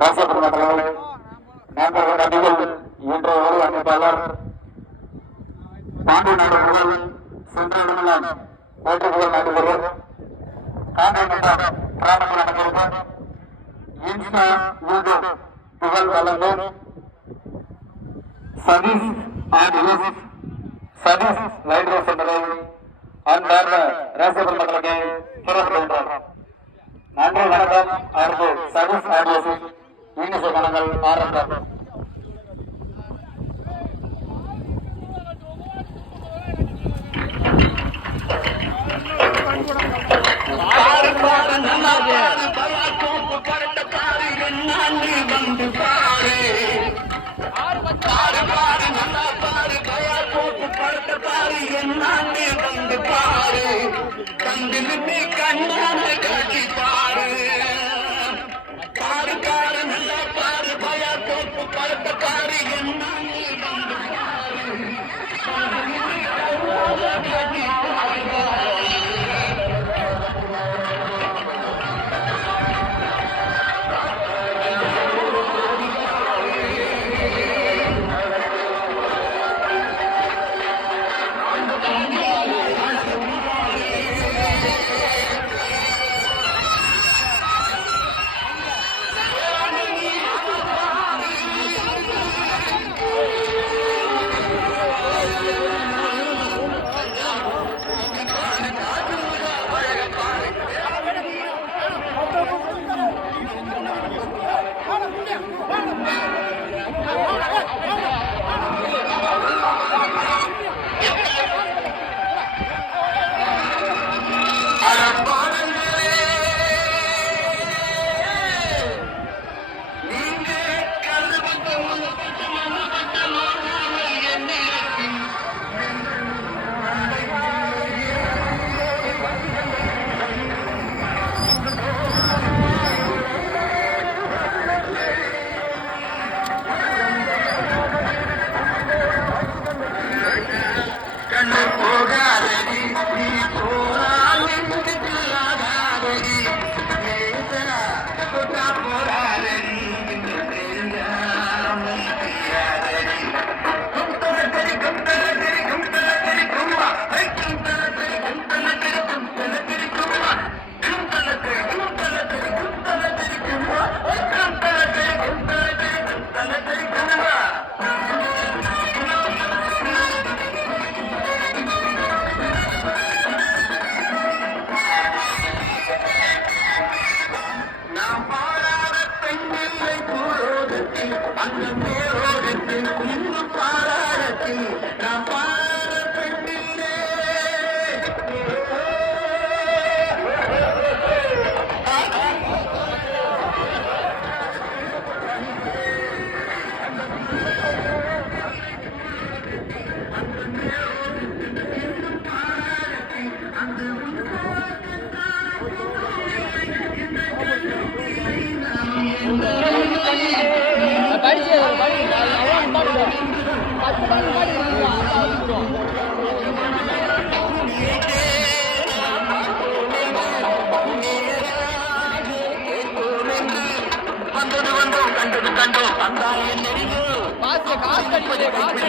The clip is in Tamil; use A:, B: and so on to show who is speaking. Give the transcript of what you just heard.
A: ராசபுரம் தலைவர் நண்பர்கள் நடிகள் இன்றைய ஒரு அமைப்பாளர் பாண்டி நாடு முதல் சென்ற இடமெல்லாம் போட்டிகள் நடைபெறும். காந்திமன்றம் பிராணங்கள் அமைந்திருக்கும். இன்ஸ்டா யூடியூப் புகழ் வழங்கும். Satish audios Satish light rose என்பதை அன்பார்ந்த ராசபுரம் மக்களுக்கு நன்றி வணக்கம். அவர்கள் சதீஷ் ஆடியோஸ் ஆரம்பம்.
B: பாரு பாரு நல்லா பாரு பலாத்தோப்பு போட்டு படுத்த பாரு என்ன பூரோகத்தில் அந்த மேலோகத்தில் குந்து பாராடத்தில் நாம் வந்தது வந்தோம் கண்டது கண்டோம். வந்தால் என்னறியோ
C: காசு காசு